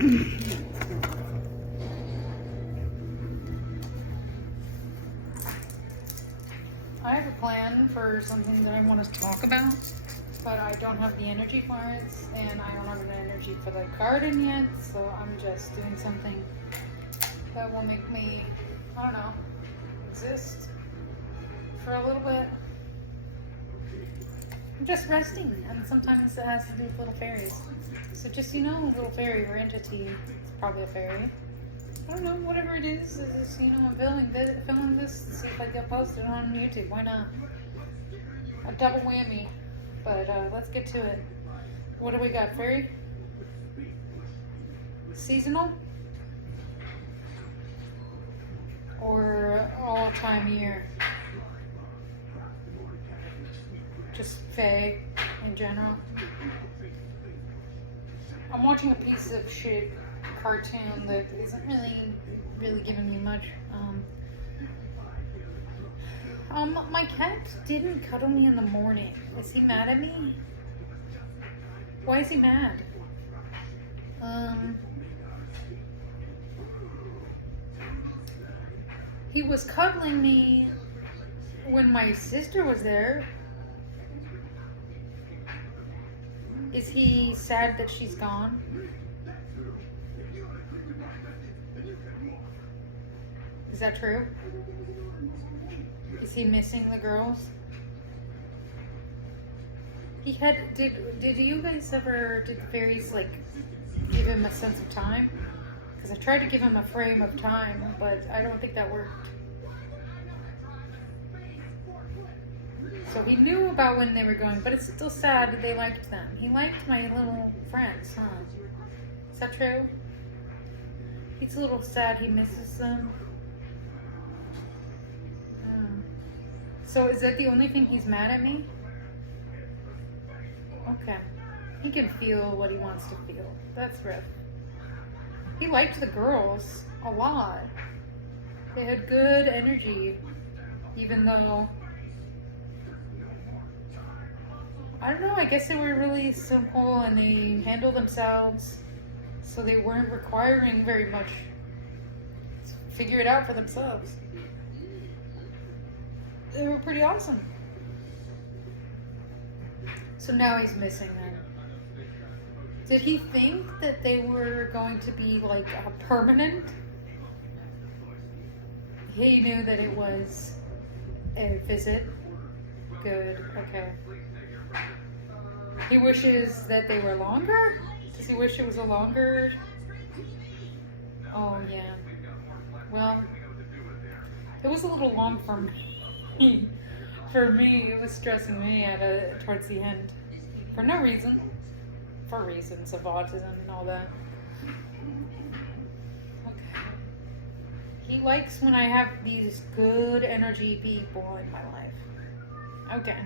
I have a plan for something that I want to talk about, but I don't have the energy for it, and I don't have the energy for the garden yet, so I'm just doing something that will make me, I don't know, exist for a little bit. I'm just resting, and sometimes it has to do with little fairies. So just, you know, a little fairy or entity, it's probably a fairy. I don't know, whatever it is, you know, I'm filming this to see if I can post it on YouTube. Why not? A double whammy. But let's get to it. What do we got, fairy? Seasonal? Or all time of year? Just fae in general. I'm watching a piece of shit cartoon that isn't really giving me much. My cat didn't cuddle me in the morning. Is he mad at me? Why is he mad? He was cuddling me when my sister was there. Is he sad that she's gone? Is that true? Is he missing the girls? He had, did you guys ever, did fairies like give him a sense of time? Because I tried to give him a frame of time, but I don't think that worked. So he knew about when they were going, but it's still sad that they liked them. He liked my little friends, huh? Is that true? He's a little sad he misses them. So is that the only thing he's mad at me? Okay. He can feel what he wants to feel. That's rough. He liked the girls a lot. They had good energy, even though, I don't know, I guess they were really simple and they handled themselves, so they weren't requiring very much. Figure it out for themselves. They were pretty awesome. So now he's missing them. Did he think that they were going to be like a permanent? He knew that it was a visit. Good, okay. He wishes that they were longer? Does he wish it was a longer? Oh yeah. Well, it was a little long for me. For me, it was stressing me out towards the end. For no reason. For reasons of autism and all that. Okay. He likes when I have these good energy people in my life. Okay.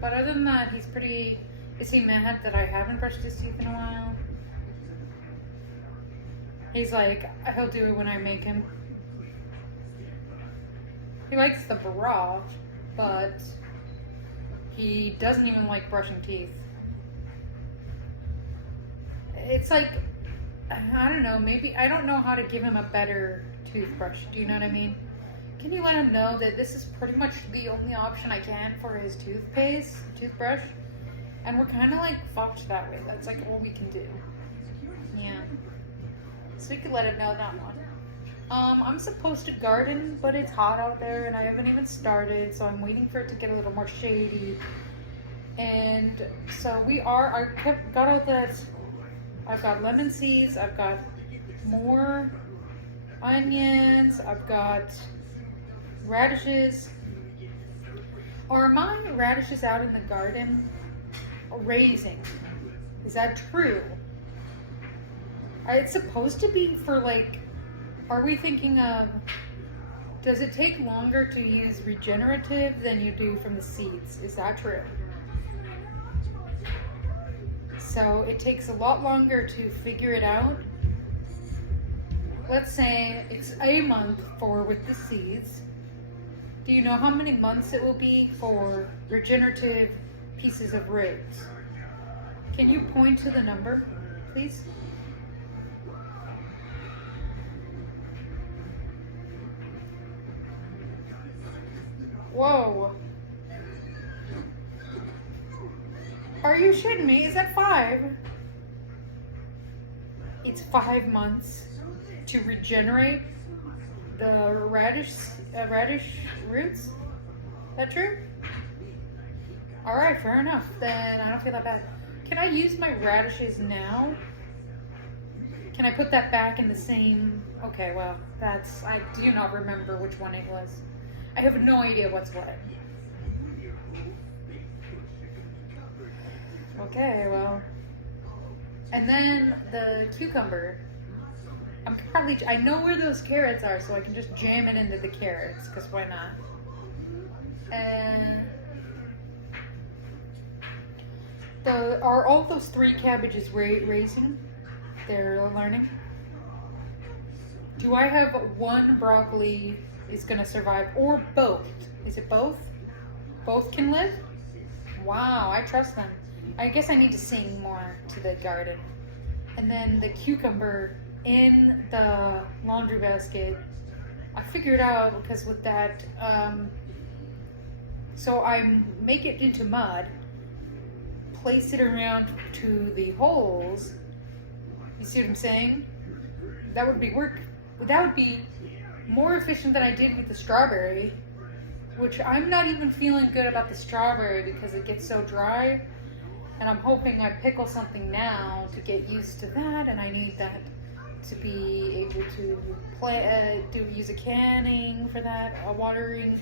But other than that, he's pretty... Is he mad that I haven't brushed his teeth in a while? He's like, he'll do it when I make him. He likes the barrage, but he doesn't even like brushing teeth. It's like, I don't know, maybe, I don't know how to give him a better toothbrush. Do you know what I mean? Can you let him know that this is pretty much the only option I can for his toothbrush? And we're kind of like fucked that way. That's like all we can do. Yeah. So you can let him know that one. I'm supposed to garden, but it's hot out there and I haven't even started, so I'm waiting for it to get a little more shady. And so I got all that. I've got lemon seeds, I've got more onions, I've got radishes. Are my radishes out in the garden raising? Is that true? It's supposed to be for like, are we thinking of, does it take longer to use regenerative than you do from the seeds? Is that true? So it takes a lot longer to figure it out. Let's say it's a month for with the seeds. Do you know how many months it will be for regenerative pieces of roots? Can you point to the number, please? Whoa. Are you shitting me? Is that 5? It's 5 months to regenerate the radish roots? Is that true? Alright, fair enough. Then I don't feel that bad. Can I use my radishes now? Can I put that back in the same... Okay, well, that's... I do not remember which one it was. I have no idea what's what. Okay, well... And then the cucumber. I know where those carrots are, so I can just jam it into the carrots, because why not? And... Are all those 3 cabbages raising? They're learning? Do I have 1 broccoli is going to survive, or both? Is it both? Both can live? Wow, I trust them. I guess I need to sing more to the garden. And then the cucumber in the laundry basket, I figured out, because with that, so I make it into mud, place it around to the holes. You see what I'm saying? That would be more efficient than I did with the strawberry, which I'm not even feeling good about the strawberry because it gets so dry. And I'm hoping I pickle something now to get used to that, and I need that to be able to use a canning for that, a watering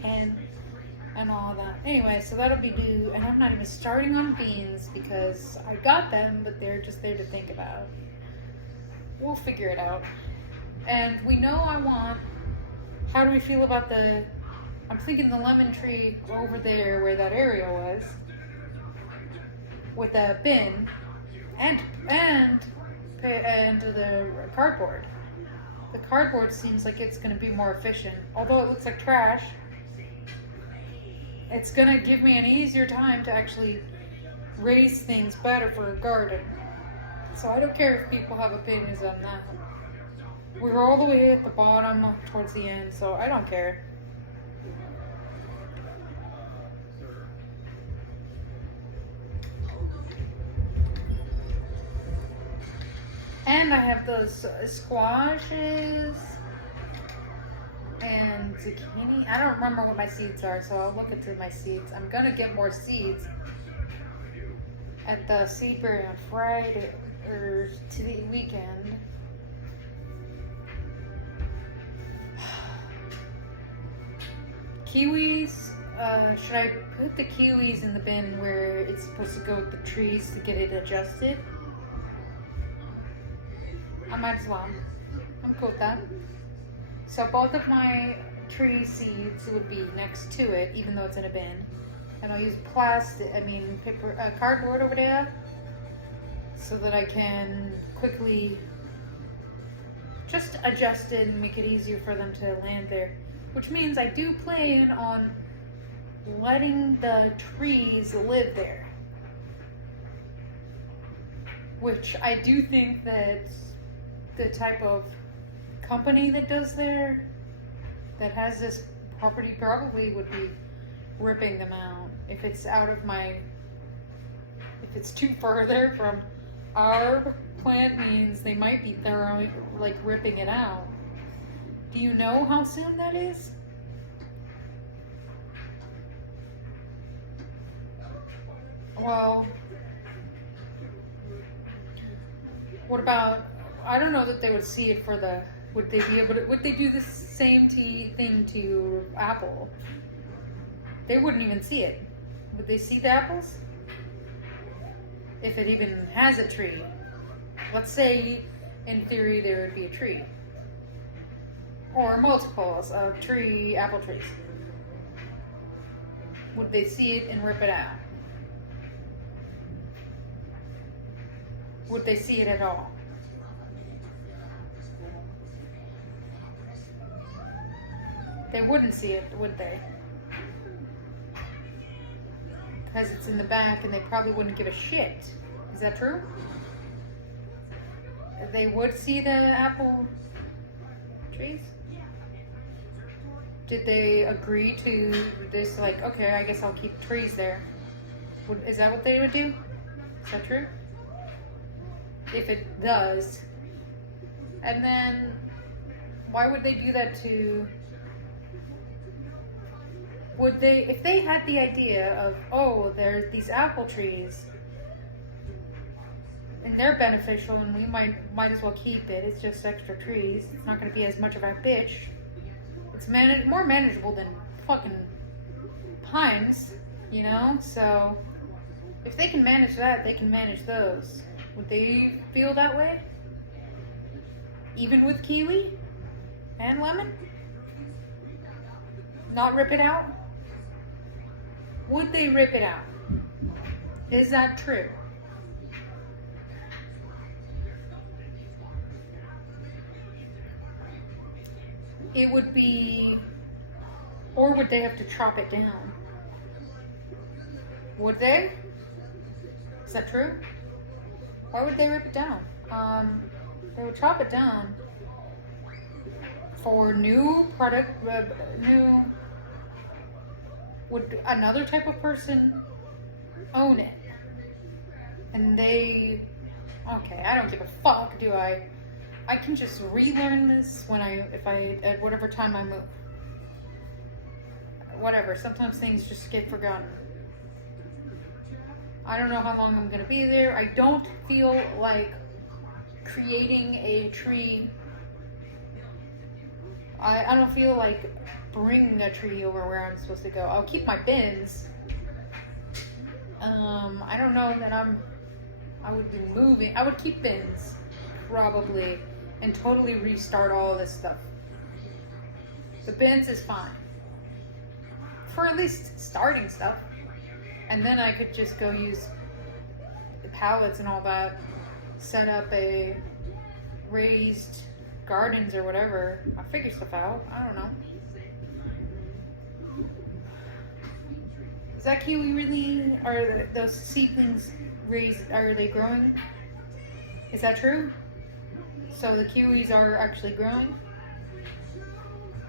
can, and all that. Anyway, so that'll be due, and I'm not even starting on beans because I got them, but they're just there to think about. We'll figure it out. And we know how do we feel about I'm thinking the lemon tree over there where that area was, with a bin, and the cardboard. The cardboard seems like it's going to be more efficient. Although it looks like trash, it's going to give me an easier time to actually raise things better for a garden. So I don't care if people have opinions on that. We're all the way at the bottom towards the end, so I don't care. And I have those squashes and zucchini. I don't remember what my seeds are, so I'll look into my seeds. I'm gonna get more seeds at the seed berry on Friday, or to the weekend. Kiwis, should I put the kiwis in the bin where it's supposed to go with the trees to get it adjusted? I might as well. I'm cool with that. So both of my tree seeds would be next to it, even though it's in a bin. And I'll use paper, cardboard over there, so that I can quickly just adjust it and make it easier for them to land there. Which means I do plan on letting the trees live there. Which I do think that the type of company that that has this property probably would be ripping them out. If it's if it's too further from our plant, means they might be ripping it out. Do you know how soon that is? Well, what about, I don't know that they would see it would they do the same thing to apple? They wouldn't even see it. Would they see the apples? If it even has a tree. Let's say, in theory, there would be a tree. Or multiples of apple trees. Would they see it and rip it out? Would they see it at all? They wouldn't see it, would they? Because it's in the back and they probably wouldn't give a shit. Is that true? They would see the apple trees? Did they agree to this, like, okay, I guess I'll keep trees there? Is that what they would do? Is that true? If it does. And then, why would they do that to... Would they, if they had the idea of, oh, there's these apple trees, and they're beneficial, and we might as well keep it. It's just extra trees. It's not going to be as much of a bitch. It's more manageable than fucking pines, you know? So, if they can manage that, they can manage those. Would they feel that way? Even with kiwi and lemon? Not rip it out? Would they rip it out? Is that true? It would be, or would they have to chop it down? Would they? Is that true? Why would they rip it down? They would chop it down for new product, would another type of person own it? And they, okay, I don't give a fuck, do I? I can just relearn this when at whatever time I move. Whatever, sometimes things just get forgotten. I don't know how long I'm gonna be there. I don't feel like creating a tree. I don't feel like bringing a tree over where I'm supposed to go. I'll keep my bins. I don't know that I would be moving. I would keep bins, probably, and totally restart all this stuff. The bins is fine. For at least starting stuff. And then I could just go use the pallets and all that, set up a raised gardens or whatever. I'll figure stuff out. I don't know. Is that kiwi really, are those seedlings raised, are they growing? Is that true? So the kiwis are actually growing?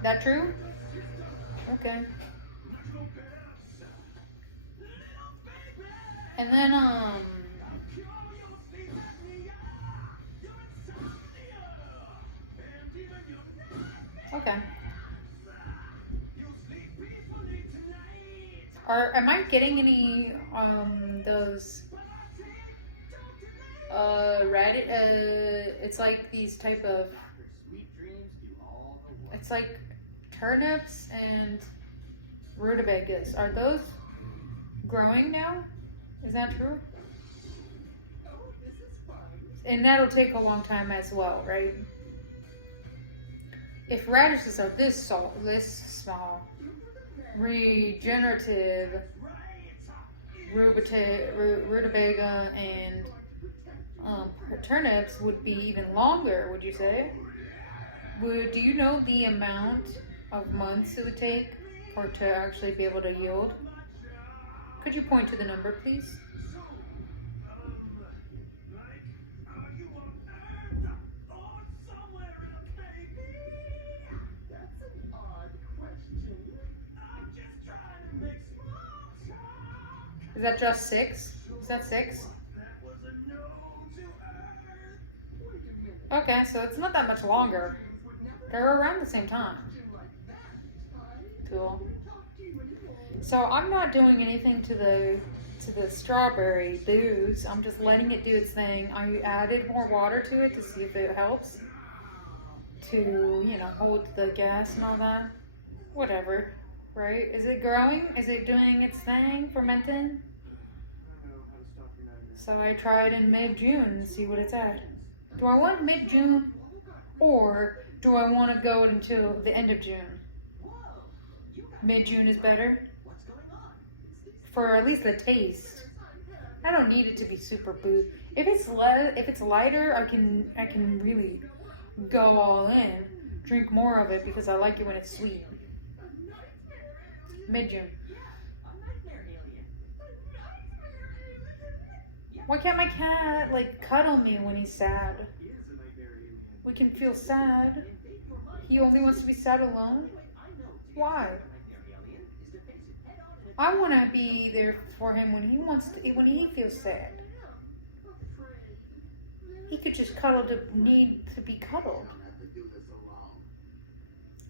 That true? Okay. And then, okay. Am I getting any, those, it's like these type of, it's like turnips and rutabagas. Are those growing now? Is that true? And that'll take a long time as well, right? If radishes are this small, regenerative rutabaga and turnips would be even longer, would you say? Do you know the amount of months it would take for it to actually be able to yield? Could you point to the number, please? Is that just 6? Is that 6? Okay, so it's not that much longer. They're around the same time. Cool. So I'm not doing anything to the strawberry booze. I'm just letting it do its thing. I added more water to it to see if it helps to, hold the gas and all that. Whatever, right? Is it growing? Is it doing its thing, fermenting? So I tried in mid-June and see what it's at. Do I want mid-June, or do I want to go until the end of June? Mid-June is better for at least the taste. I don't need it to be super boozy. If it's lighter, I can really go all in, drink more of it because I like it when it's sweet. Mid-June. Why can't my cat, like, cuddle me when he's sad? We can feel sad. He only wants to be sad alone? Why? I want to be there for him when when he feels sad. He could just cuddle to need to be cuddled.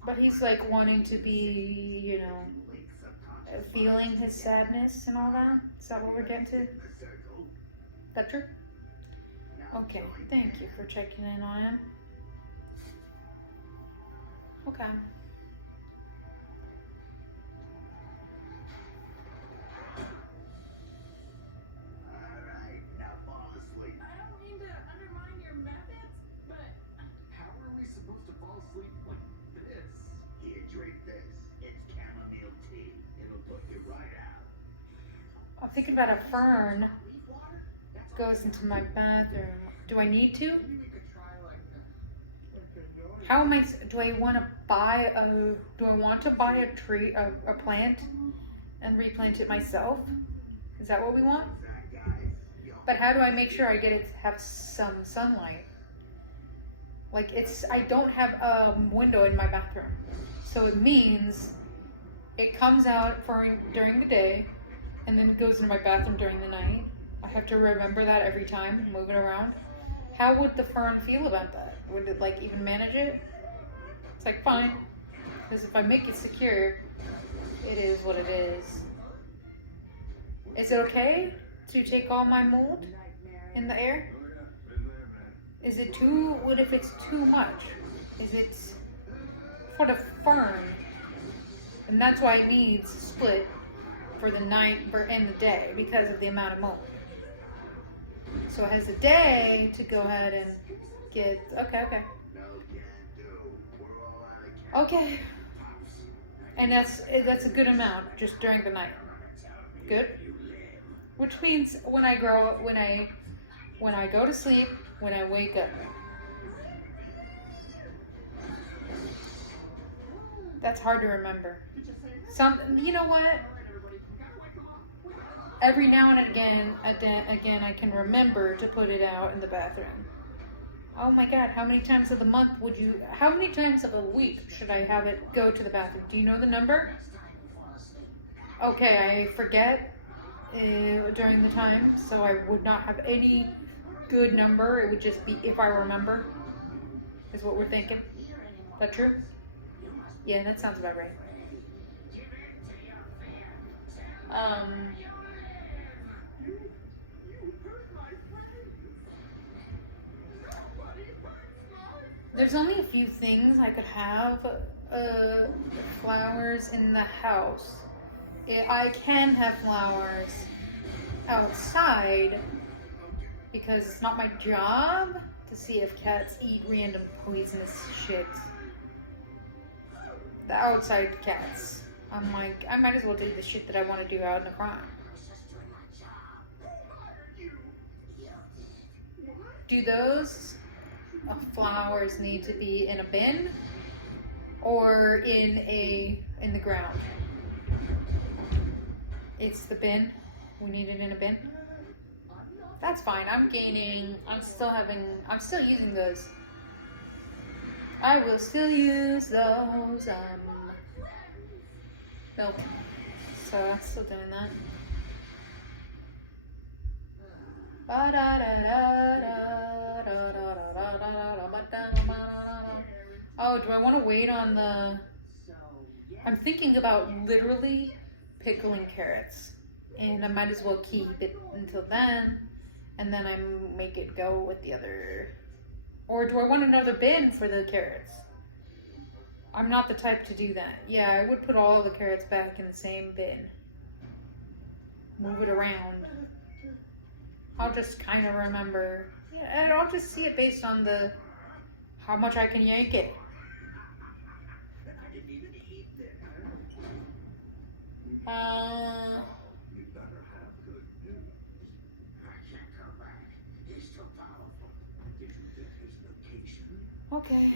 But he's like wanting to be, you know, feeling his sadness and all that. Is that what we're getting to? That true? Okay, thank you for checking in on him. Okay. Alright, now fall asleep. I don't mean to undermine your methods, but How are we supposed to fall asleep like this? Here, drink this. It's chamomile tea. It'll put you right out. I'm thinking about a fern goes into my bathroom. Do I need to? Maybe we could try like a How am I? Do I want to buy a? Do I want to buy a tree, a plant, and replant it myself? Is that what we want? that, guys. Yo, But how do I make sure I get it to have some sunlight? Like I don't have a window in my bathroom, so it means it comes out during the day, and then it goes into my bathroom during the night. I have to remember that every time, move it around. How would the fern feel about that? Would it like even manage it? It's like fine, because if I make it secure, it is what it is. Is it okay to take all my mold in the air? Is it too, what if it's too much? Is it for the fern? And that's why it needs split for the night and the day because of the amount of mold. So it has a day to go ahead and get, okay. no can do. We're all out of Okay. And that's a good amount just during the night. Good? Which means when I go to sleep, when I wake up. That's hard to remember. You know what? Every now and again, I can remember to put it out in the bathroom. Oh my God, how many times of the month how many times of a week should I have it go to the bathroom? Do you know the number? Okay, I forget during the time, so I would not have any good number. It would just be if I remember, is what we're thinking. That true? Yeah, that sounds about right. There's only a few things I could have flowers in the house. I can have flowers outside because it's not my job to see if cats eat random poisonous shit. The outside cats. I'm like, I might as well do the shit that I want to do out in the farm. Do those flowers need to be in a bin or in the ground? It's the bin. We need it in a bin. That's fine. I'm still using those. I will still use those. Nope. So I'm still doing that. Oh, do I want to wait on the... I'm thinking about literally pickling carrots. And I might as well keep it until then. And then I make it go with the other... Or do I want another bin for the carrots? I'm not the type to do that. Yeah, I would put all the carrots back in the same bin. Move it around. I'll just kind of remember. Yeah, and I'll just see it based on how much I can yank it. You better have good news. I can't come back. He's too powerful. Did you get his location? Okay.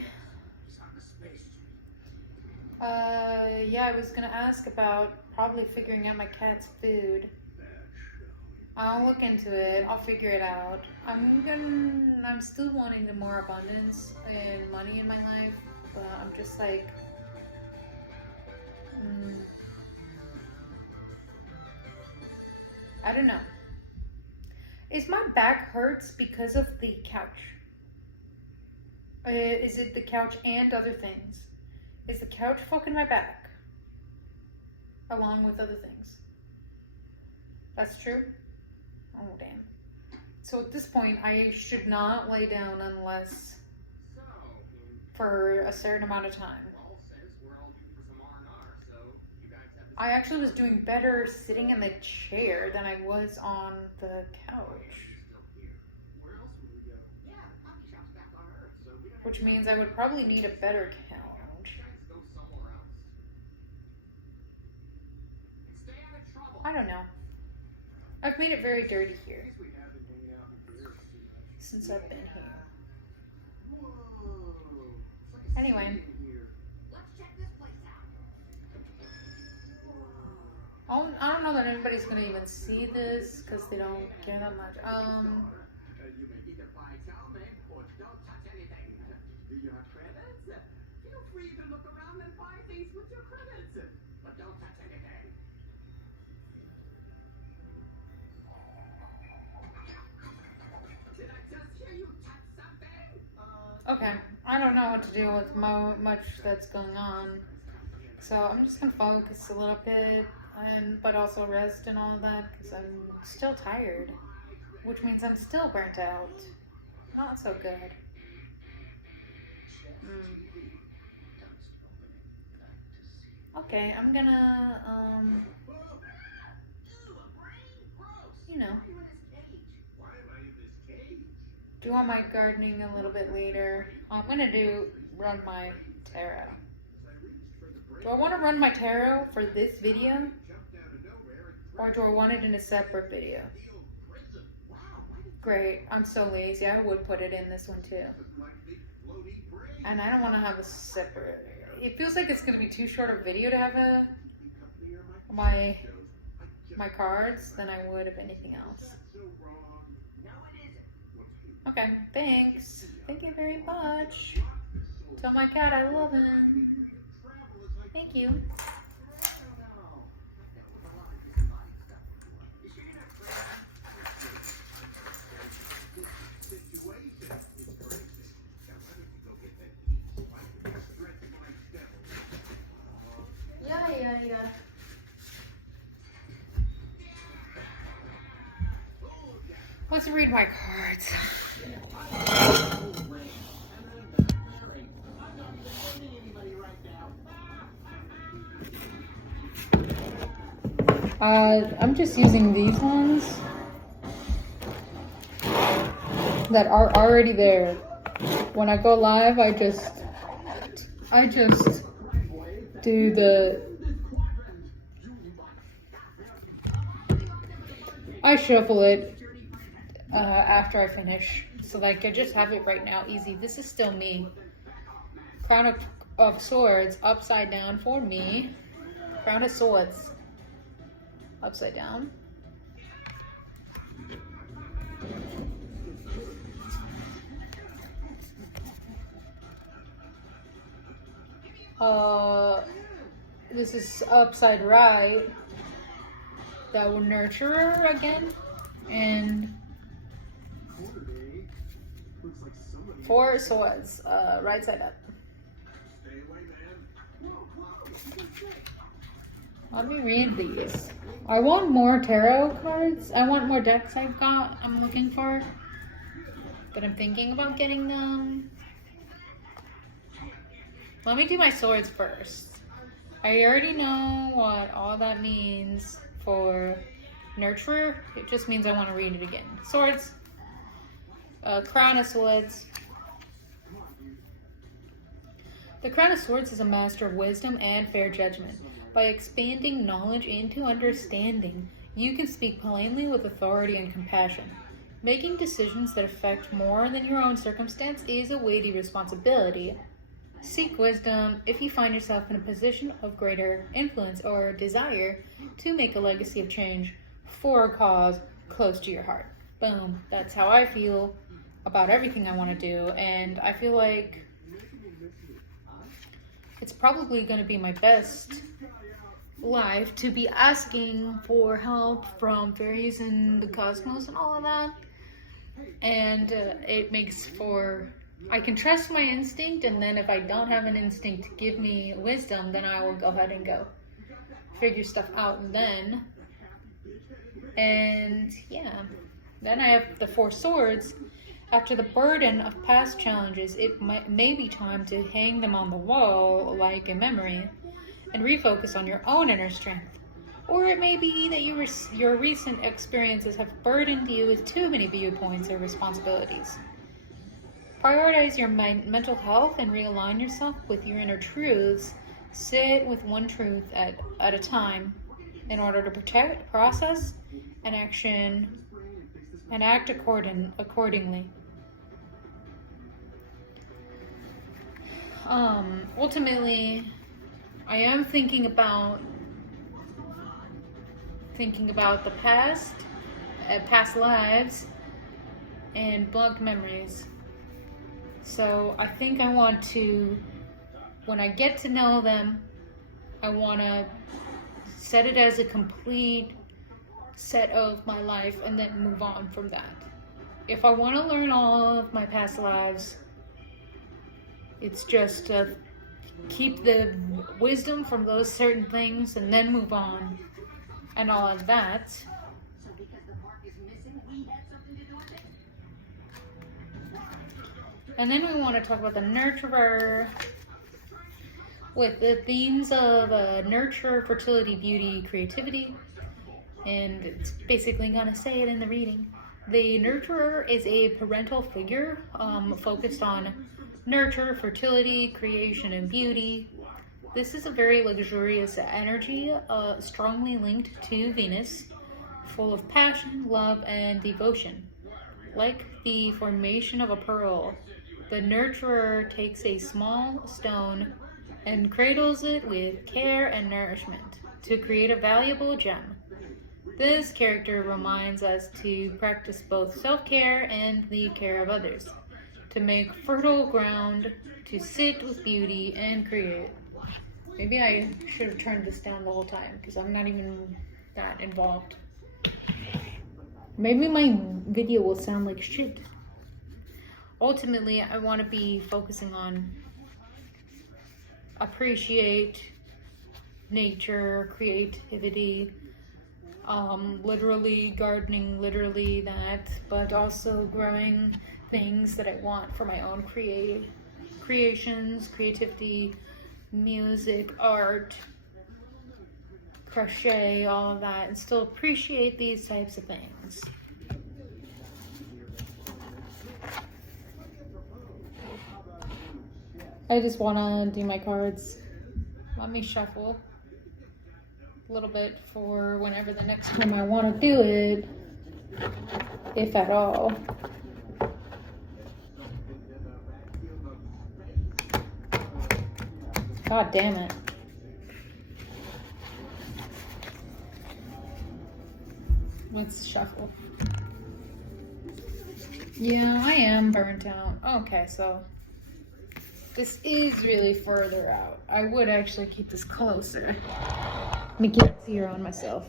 He's on the space street. Yeah, I was gonna ask about probably figuring out my cat's food. That's showing. I'll look into it. I'll figure it out. I'm still wanting the more abundance and money in my life, but I'm just like, I don't know. Is my back hurts because of the couch? Is it the couch and other things? Is the couch fucking my back? Along with other things. That's true? Oh, damn. So at this point, I should not lay down unless for a certain amount of time. I actually was doing better sitting in the chair than I was on the couch. Which means I would probably need a better couch. I don't know. I've made it very dirty here since I've been here. Anyway. I don't know that anybody's gonna even see this because they don't care that much. You may either buy chow mein or don't touch anything. Do you have credits? Feel free to look around and buy things with your credits. But don't touch anything. Did I just hear you touch something? Okay, I don't know what to do with much that's going on. So I'm just gonna focus a little bit, but also rest and all of that because I'm still tired, which means I'm still burnt out. Not so good. Okay, I'm gonna you know, do all my gardening a little bit later. I'm gonna run my tarot. Do I want to run my tarot for this video? Or do I want it in a separate video? Great, I'm so lazy. I would put it in this one too. And I don't want to have a separate... It feels like it's going to be too short a video to have my cards than I would of anything else. Okay, thanks. Thank you very much. Tell my cat I love him. Thank you. Yeah. Let's read my cards. I'm just using these ones that are already there. When I go live, I just do I shuffle it after I finish. So like I just have it right now, easy. This is still me. Crown of Swords upside down for me. Crown of Swords upside down. This is upside right. That will nurture again. And 4 swords, right side up. Let me read these. I want more tarot cards. I want more decks I'm looking for. But I'm thinking about getting them. Let me do my swords first. I already know what all that means for nurturer. It just means I want to read it again. Swords. Crown of Swords. The Crown of Swords is a master of wisdom and fair judgment. By expanding knowledge into understanding, you can speak plainly with authority and compassion. Making decisions that affect more than your own circumstance is a weighty responsibility. Seek wisdom if you find yourself in a position of greater influence or desire to make a legacy of change for a cause close to your heart. Boom. That's how I feel about everything I want to do. And I feel like it's probably going to be my best life to be asking for help from fairies and the cosmos and all of that. And it makes for, I can trust my instinct, and then if I don't have an instinct to give me wisdom, then I will go ahead and go figure stuff out then. And yeah, then I have the Four Swords. After the burden of past challenges, it may be time to hang them on the wall like a memory and refocus on your own inner strength. Or it may be that your recent experiences have burdened you with too many viewpoints or responsibilities. Prioritize your mental health and realign yourself with your inner truths. Sit with one truth at a time in order to protect, process, and act accordingly. Ultimately, I am thinking about the past lives, and blank memories. So I think I want to, when I get to know them, I want to set it as a complete set of my life and then move on from that. If I want to learn all of my past lives, it's just keep the wisdom from those certain things and then move on and all of that. So because the mark is missing, we had something to do with it? And then we want to talk about the nurturer with the themes of nurture, fertility, beauty, creativity. And it's basically going to say it in the reading. The nurturer is a parental figure focused on nurture, fertility, creation, and beauty. This is a very luxurious energy, strongly linked to Venus, full of passion, love, and devotion. Like the formation of a pearl, the nurturer takes a small stone and cradles it with care and nourishment to create a valuable gem. This character reminds us to practice both self-care and the care of others, to make fertile ground, to sit with beauty and create. Maybe I should have turned this down the whole time because I'm not even that involved. Maybe my video will sound like shit. Ultimately, I want to be focusing on appreciate nature, creativity, literally gardening, literally that, but also growing things that I want for my own creations, creativity, music, art, crochet, all of that, and still appreciate these types of things. I just want to do my cards. Let me shuffle a little bit for whenever the next time I want to do it, if at all. God damn it. Let's shuffle. Yeah, I am burnt out. Okay, so this is really further out. I would actually keep this closer. Make it easier on myself.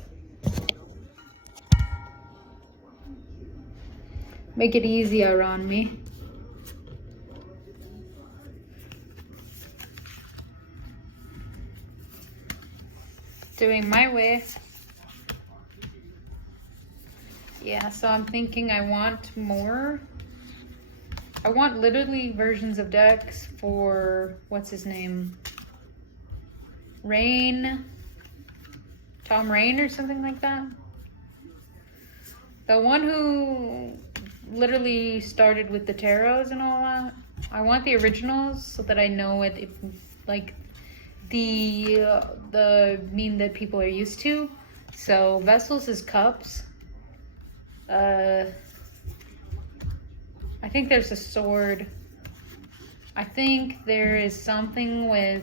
Make it easier on me. Doing my way. Yeah, so I'm thinking I want more. I want literally versions of decks for, what's his name? Tom Rain or something like that. The one who literally started with the tarots and all that. I want the originals so that I know it, if, like the mean that people are used to. So vessels is cups. I think there's a sword. I think there is something with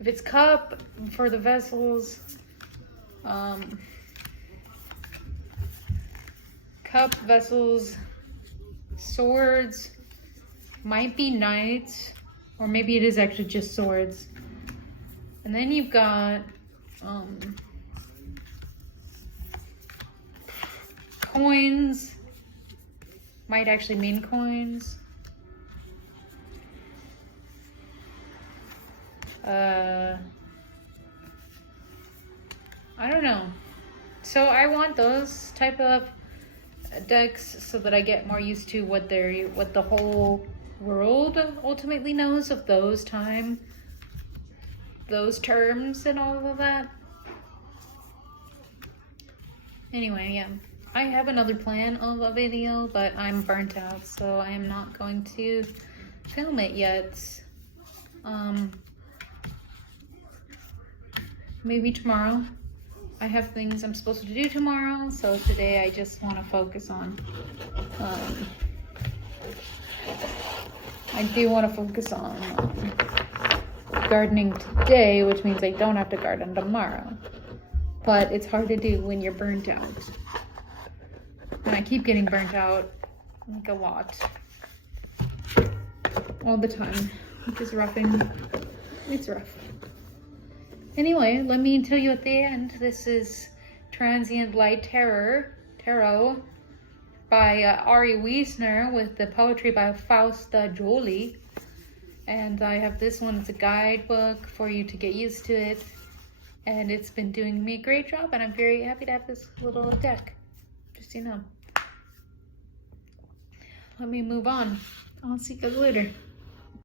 if it's cup for the vessels, Cup, vessels, swords, might be knights, or maybe it is actually just swords. And then you've got coins, might actually mean coins. I don't know. So I want those type of decks so that I get more used to what the whole world ultimately knows of those terms and all of that. Anyway, yeah. I have another plan of a video, but I'm burnt out, so I am not going to film it yet. Maybe tomorrow. I have things I'm supposed to do tomorrow, so today I just want to focus on, I do want to focus on gardening today, which means I don't have to garden tomorrow. But it's hard to do when you're burnt out. And I keep getting burnt out, like a lot. All the time, which is roughing. It's rough. Anyway, let me tell you at the end, this is Transient Light Tarot by Ari Wiesner with the poetry by Fausta Jolie. And I have this one as a guidebook for you to get used to it. And it's been doing me a great job, and I'm very happy to have this little deck. Just so you know. Let me move on. I'll see you guys later.